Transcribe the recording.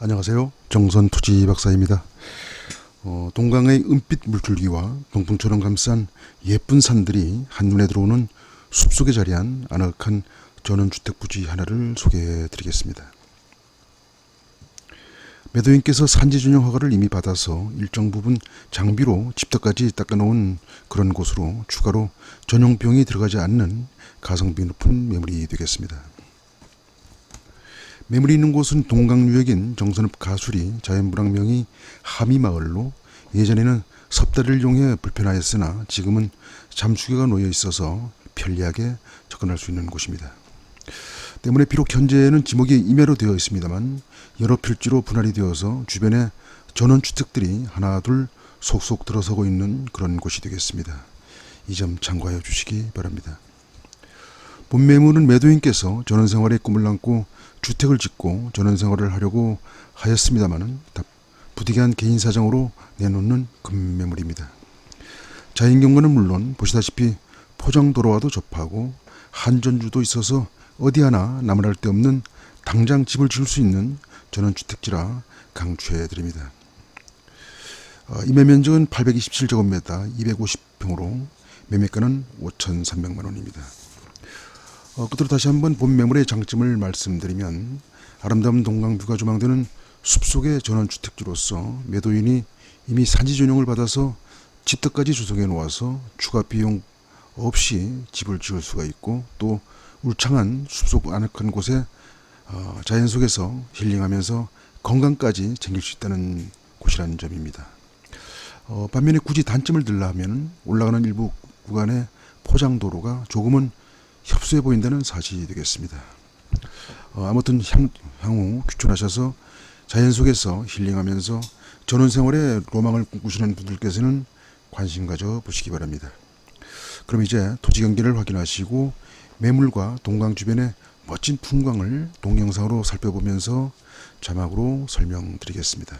안녕하세요. 정선 투지 박사입니다. 어, 동강의 은빛 물줄기와 동풍처럼 감싼 예쁜 산들이 한눈에 들어오는 숲속에 자리한 아늑한 전원주택 부지 하나를 소개해 드리겠습니다. 매도인께서 산지 전용 허가를 이미 받아서 일정 부분 장비로 집터까지 닦아놓은 그런 곳으로 추가로 전용 비용이 들어가지 않는 가성비 높은 매물이 되겠습니다. 매물이 있는 곳은 동강유역인 정선읍 가수리 자연불황명이 하미마을로 예전에는 섭다리를 이용해 불편하였으나 지금은 잠수교가 놓여 있어서 편리하게 접근할 수 있는 곳입니다. 때문에 비록 현재는 지목이 임야로 되어 있습니다만 여러 필지로 분할이 되어서 주변에 전원 주택들이 하나 둘 속속 들어서고 있는 그런 곳이 되겠습니다. 이 점 참고하여 주시기 바랍니다. 본 매물은 매도인께서 전원생활의 꿈을 안고 주택을 짓고 전원생활을 하려고 하였습니다마는 부득이한 개인 사정으로 내놓는 금매물입니다. 자인 경관은 물론 보시다시피 포장도로와도 접하고 한전주도 있어서 어디 하나 나무랄 데 없는 당장 집을 지을 수 있는 전원주택지라 강추해 드립니다. 어, 면적은 827제곱미터 250평으로 매매가는 5,300만 원입니다. 어, 끝으로 다시 한번 본 매물의 장점을 말씀드리면 아름다운 동강뷰가 조망되는 숲속의 전원주택지로서 매도인이 이미 산지 전용을 받아서 집터까지 조성해 놓아서 추가 비용 없이 집을 지을 수가 있고 또 울창한 숲속 아늑한 곳에 어, 자연 속에서 힐링하면서 건강까지 챙길 수 있다는 곳이라는 점입니다. 어, 반면에 굳이 단점을 들라 하면 올라가는 일부 구간의 포장도로가 조금은 협소해 보인다는 사실이 되겠습니다. 어, 아무튼 향, 향후 귀촌하셔서 자연 속에서 힐링하면서 전원 생활의 로망을 꿈꾸시는 분들께서는 관심 가져 보시기 바랍니다. 그럼 이제 토지 경계를 확인하시고 매물과 동강 주변의 멋진 풍광을 동영상으로 살펴보면서 자막으로 설명드리겠습니다.